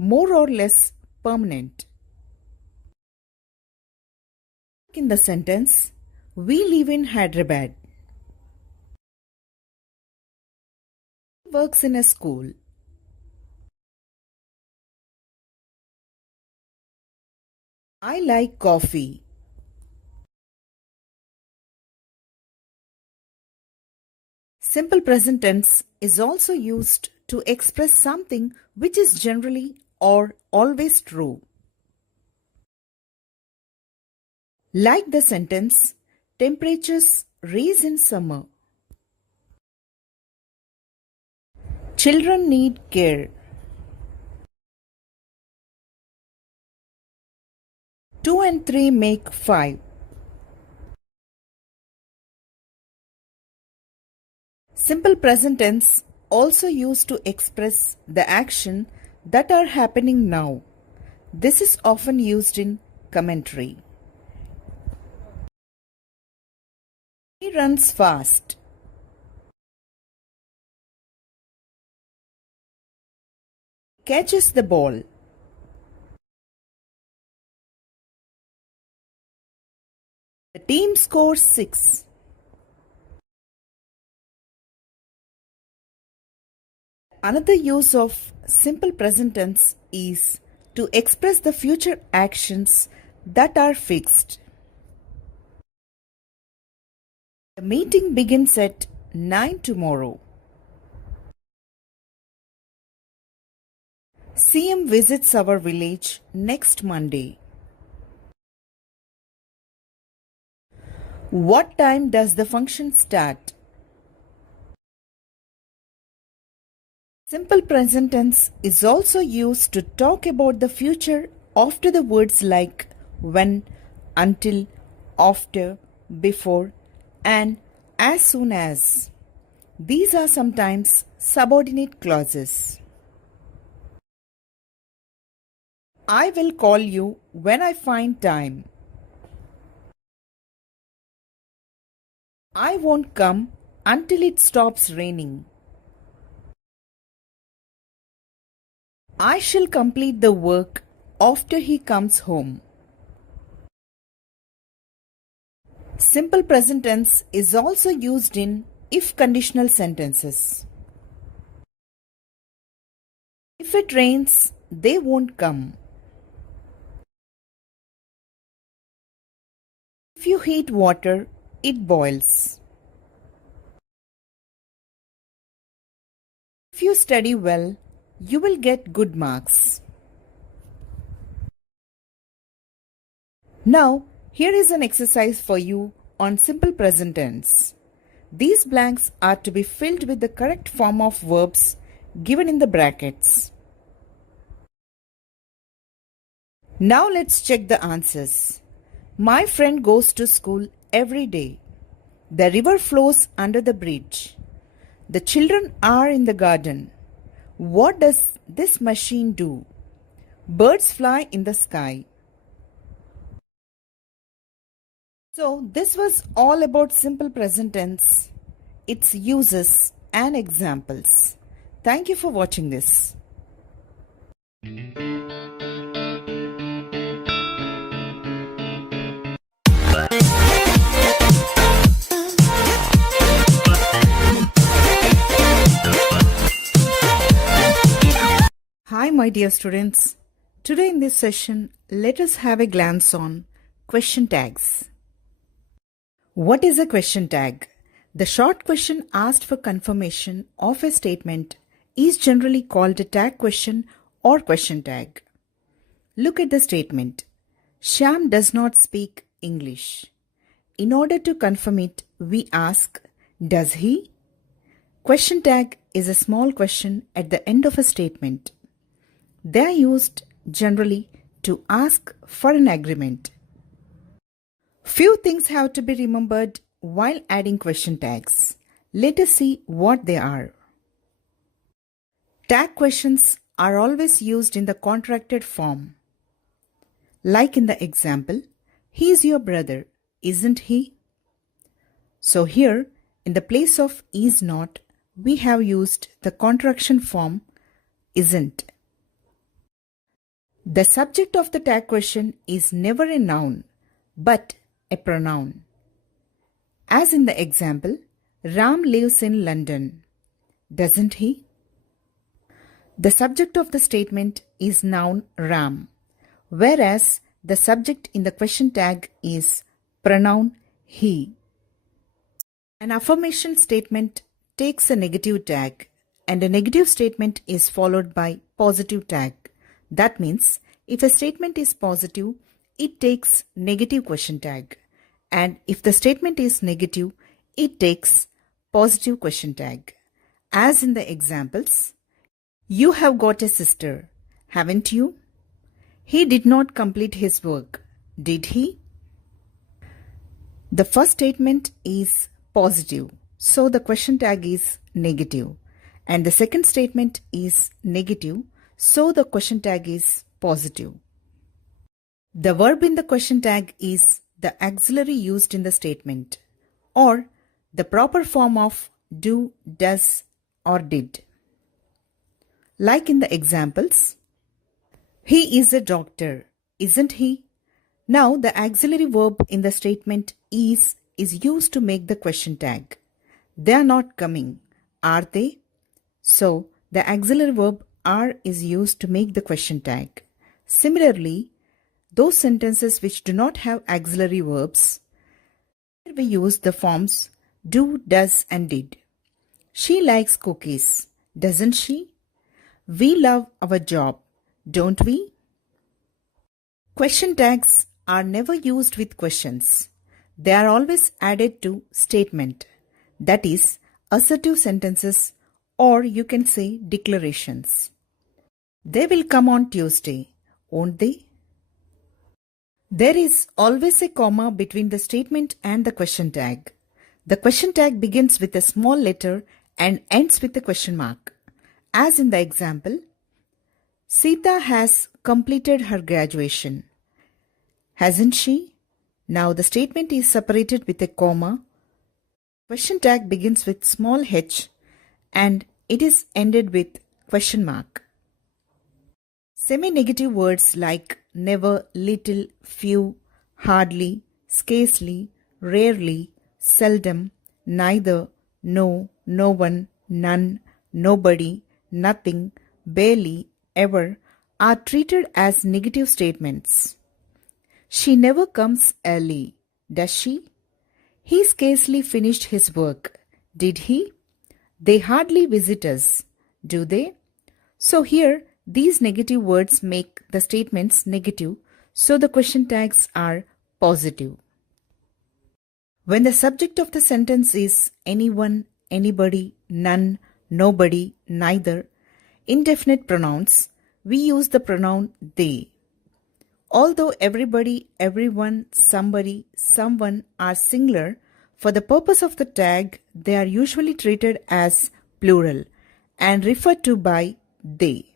more or less permanent. In the sentence, we live in Hyderabad. He works in a school. I like coffee. Simple present tense is also used to express something which is generally or always true. Like the sentence, temperatures rise in summer. Children need care. 2 and 3 make 5. Simple present tense also used to express the action that are happening now. This is often used in commentary. He runs fast. Catches the ball. The team scores 6. Another use of simple present tense is to express the future actions that are fixed. The meeting begins at 9 tomorrow. CM visits our village next Monday. What time does the function start? Simple present tense is also used to talk about the future after the words like when, until, after, before, and as soon as. These are sometimes subordinate clauses. I will call you when I find time. I won't come until it stops raining. I shall complete the work after he comes home. Simple present tense is also used in if conditional sentences. If it rains, they won't come. If you heat water, it boils. If you study well, you will get good marks. Now, here is an exercise for you on simple present tense. These blanks are to be filled with the correct form of verbs given in the brackets. Now let's check the answers. My friend goes to school every day. The river flows under the bridge. The children are in the garden. What does this machine do? Birds fly in the sky. So this was all about simple present tense, its uses and examples. Thank you for watching this. Hi my dear students. Today in this session, let us have a glance on question tags. What is a question tag? The short question asked for confirmation of a statement is generally called a tag question or question tag. Look at the statement. Shyam does not speak English. In order to confirm it, we ask, does he? Question tag is a small question at the end of a statement. They are used generally to ask for an agreement. Few things have to be remembered while adding question tags. Let us see what they are. Tag questions are always used in the contracted form. Like in the example, he is your brother, isn't he? So here, in the place of is not, we have used the contraction form isn't. The subject of the tag question is never a noun, but a pronoun. As in the example, Ram lives in London, doesn't he? The subject of the statement is noun Ram, whereas the subject in the question tag is pronoun he. An affirmation statement takes a negative tag, and a negative statement is followed by positive tag. That means if a statement is positive, it takes negative question tag, and if the statement is negative, it takes positive question tag. As in the examples, you have got a sister, haven't you? He did not complete his work, did he? The first statement is positive, so the question tag is negative. And the second statement is negative, so the question tag is positive. The verb in the question tag is the auxiliary used in the statement, or the proper form of do, does, or did. Like in the examples, he is a doctor, isn't he? Now the auxiliary verb in the statement is used to make the question tag. They are not coming, are they? So the auxiliary verb are is used to make the question tag. Similarly, those sentences which do not have auxiliary verbs, we use the forms do, does, and did. She likes cookies, doesn't she? We love our job, don't we? Question tags are never used with questions. They are always added to statement, that is, assertive sentences, or you can say declarations. They will come on Tuesday, won't they? There is always a comma between the statement and the question tag. The question tag begins with a small letter and ends with a question mark. As in the example, Sita has completed her graduation, hasn't she? Now the statement is separated with a comma. Question tag begins with small h and it is ended with question mark. Semi-negative words like never, little, few, hardly, scarcely, rarely, seldom, neither, no, no one, none, nobody, nothing, barely, ever are treated as negative statements. She never comes early, does she? He scarcely finished his work, did he? They hardly visit us, do they? So here, these negative words make the statements negative, so the question tags are positive. When the subject of the sentence is anyone, anybody, none, nobody, neither, indefinite pronouns, we use the pronoun they. Although everybody, everyone, somebody, someone are singular, for the purpose of the tag, they are usually treated as plural and referred to by they.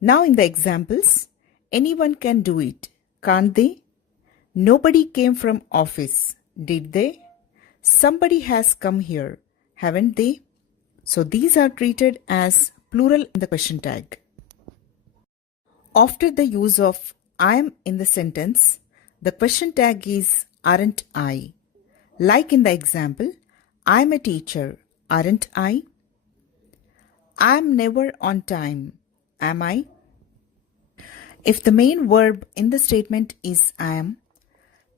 Now in the examples, anyone can do it, can't they? Nobody came from office, did they? Somebody has come here, haven't they? So these are treated as plural in the question tag. After the use of I am in the sentence, the question tag is aren't I? Like in the example, I am a teacher, aren't I? I am never on time, am I? If the main verb in the statement is I am,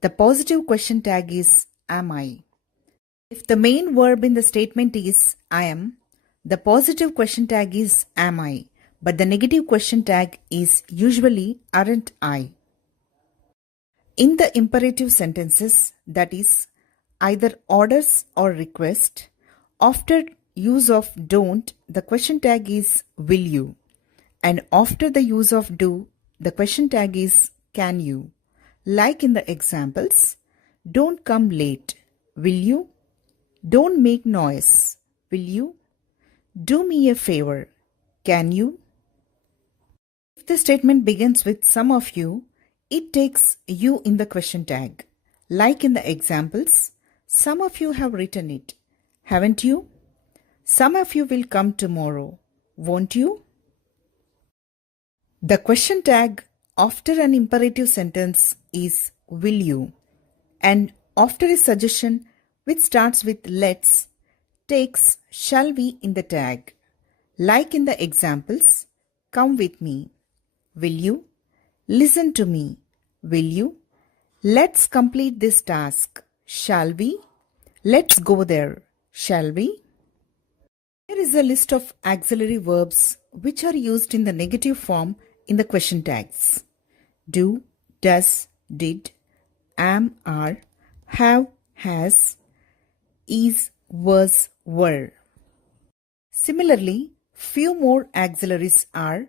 the positive question tag is am I. If the main verb in the statement is I am, the positive question tag is am I, but the negative question tag is usually aren't I. In the imperative sentences, that is, either orders or request, after use of don't, the question tag is will you, and after the use of do, the question tag is can you. Like in the examples, don't come late, will you? Don't make noise, will you? Do me a favor, can you? If the statement begins with some of you, it takes you in the question tag. Like in the examples, some of you have written it, haven't you? Some of you will come tomorrow, won't you? The question tag after an imperative sentence is will you, and after a suggestion which starts with let's takes shall we in the tag. Like in the examples, come with me, will you? Listen to me, will you? Let's complete this task, shall we? Let's go there, shall we? Here is a list of auxiliary verbs which are used in the negative form in the question tags. Do, does, did, am, are, have, has, is, was, were. Similarly, few more auxiliaries are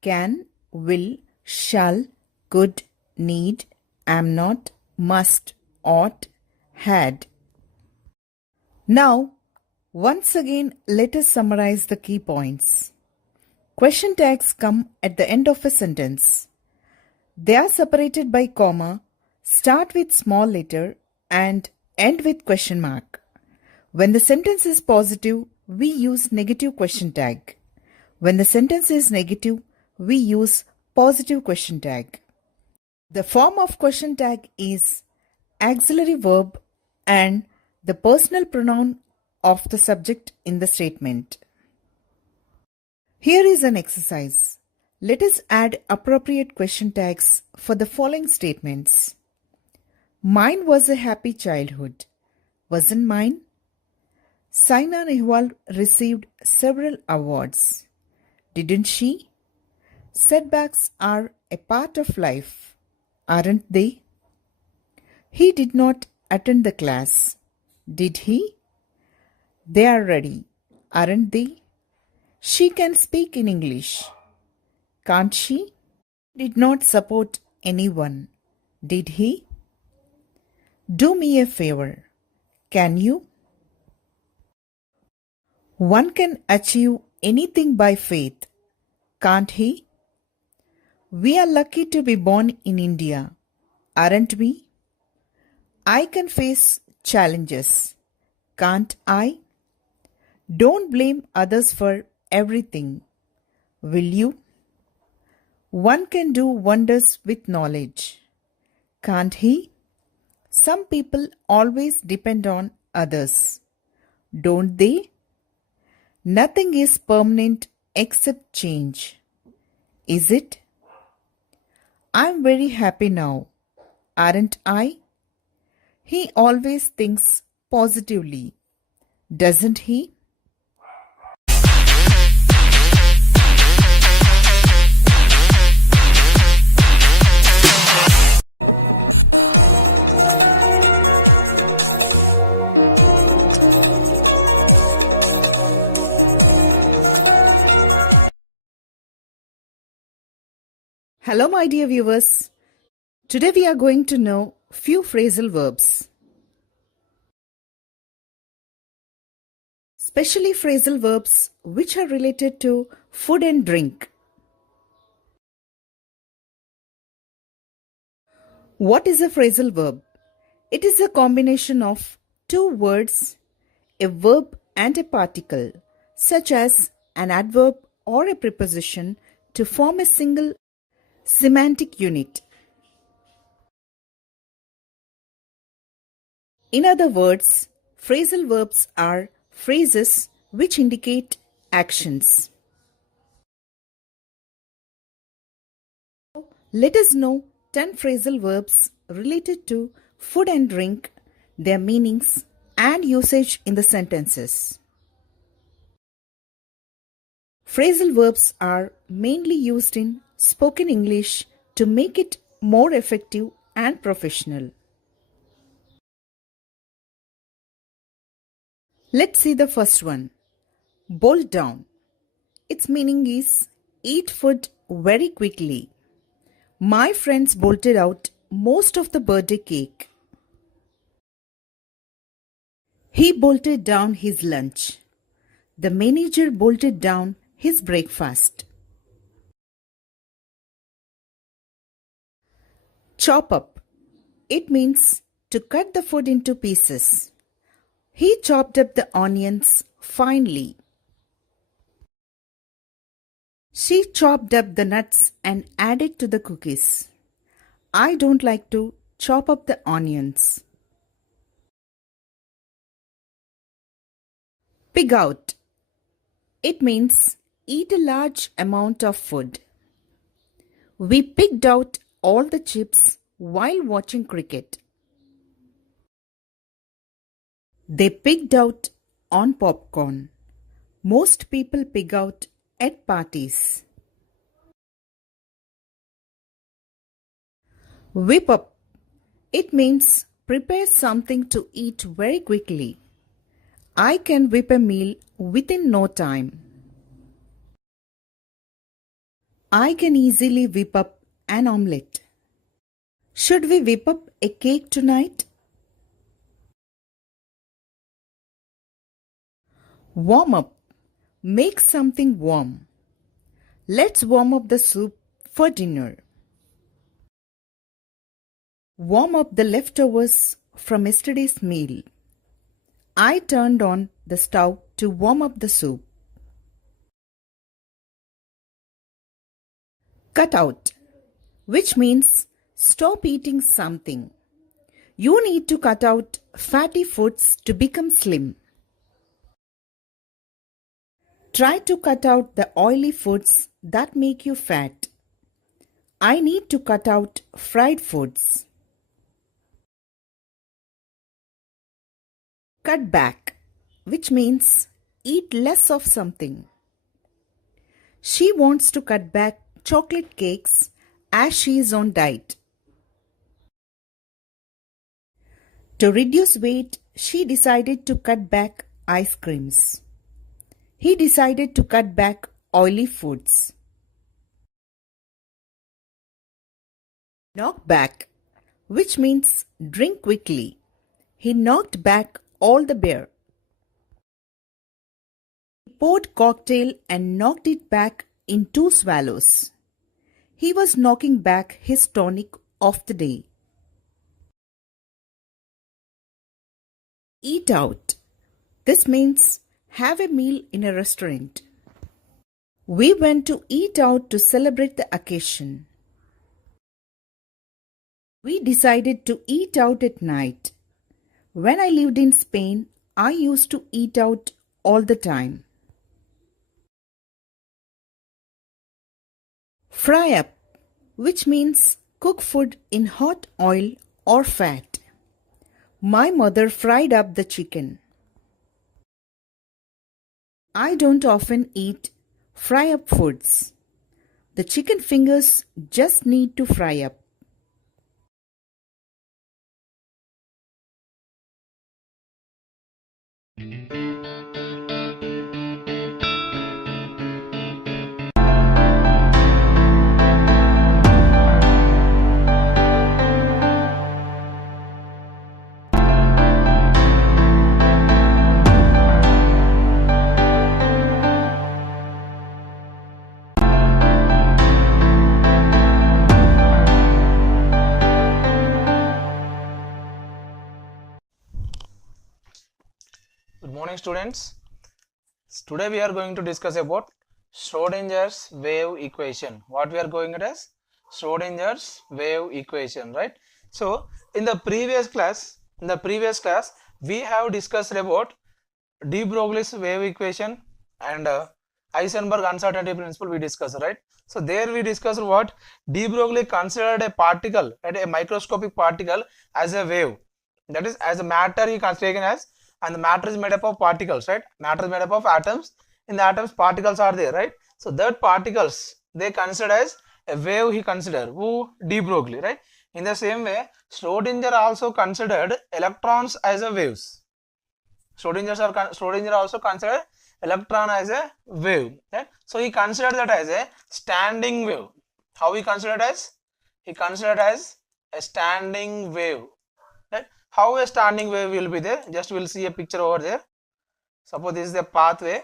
can, will, shall, could, need, am not, must, ought, had. Now, once again, let us summarize the key points. Question tags come at the end of a sentence. They are separated by comma, start with small letter, and end with question mark. When the sentence is positive, we use negative question tag. When the sentence is negative, we use positive question tag. The form of question tag is auxiliary verb and the personal pronoun of the subject in the statement. Here is an exercise. Let us add appropriate question tags for the following statements. Mine was a happy childhood. Wasn't mine? Saina Nehwal received several awards. Didn't she? Setbacks are a part of life, aren't they? He did not attend the class. Did he? They are ready, aren't they? She can speak in English. Can't she? Did not support anyone. Did he? Do me a favor. Can you? One can achieve anything by faith. Can't he? We are lucky to be born in India, aren't we? I can face challenges. Can't I? Don't blame others for everything. Will you? One can do wonders with knowledge. Can't he? Some people always depend on others. Don't they? Nothing is permanent except change. Is it? I'm very happy now, aren't I? He always thinks positively, doesn't he? Hello my dear viewers. Today we are going to know few phrasal verbs. Especially phrasal verbs which are related to food and drink. What is a phrasal verb? It is a combination of two words, a verb and a particle, such as an adverb or a preposition to form a single semantic unit. In other words, phrasal verbs are phrases which indicate actions. Let us know 10 phrasal verbs related to food and drink, their meanings and usage in the sentences. Phrasal verbs are mainly used in spoken English to make it more effective and professional. Let's see the first one. Bolt down. Its meaning is eat food very quickly. My friends bolted out most of the birthday cake. He bolted down his lunch. The manager bolted down his breakfast. Chop up. It means to cut the food into pieces. He chopped up the onions finely. She chopped up the nuts and added to the cookies. I don't like to chop up the onions. Pig out. It means eat a large amount of food. We pigged out all the chips while watching cricket. They pigged out on popcorn. Most people pig out at parties. Whip up. It means prepare something to eat very quickly. I can whip a meal within no time. I can easily whip up an omelette. Should we whip up a cake tonight? Warm up. Make something warm. Let's warm up the soup for dinner. Warm up the leftovers from yesterday's meal. I turned on the stove to warm up the soup. Cut out, which means stop eating something. You need to cut out fatty foods to become slim. Try to cut out the oily foods that make you fat. I need to cut out fried foods. Cut back, which means eat less of something. She wants to cut back chocolate cakes as she is on diet. To reduce weight, she decided to cut back ice creams. He decided to cut back oily foods. Knock back, which means drink quickly. He knocked back all the beer. He poured cocktail and knocked it back in 2 swallows. He was knocking back his tonic of the day. Eat out. This means have a meal in a restaurant. We went to eat out to celebrate the occasion. We decided to eat out at night. When I lived in Spain, I used to eat out all the time. Fry up, which means cook food in hot oil or fat. My mother fried up the chicken. I don't often eat fry up foods. The chicken fingers just need to fry up. Good morning, students. Today we are going to discuss about Schrodinger's wave equation. What we are going at as Schrodinger's wave equation, right? So in the previous class, we have discussed about de Broglie's wave equation and Heisenberg uncertainty principle we discussed, right? So there we discussed what de Broglie considered a particle, right, a microscopic particle as a wave. That is, as a matter he taken as, and the matter is made up of particles, right? Matter is made up of atoms. In the atoms, particles are there, right? So that particles they consider as a wave. He considered who de Broglie, right? In the same way, Schrodinger also considered electrons as a waves. Schrodinger also considered electron as a wave, right? So he considered that as a standing wave. How he considered as? He considered as a standing wave, right? How a standing wave will be there? Just we'll see a picture over there. Suppose this is the pathway.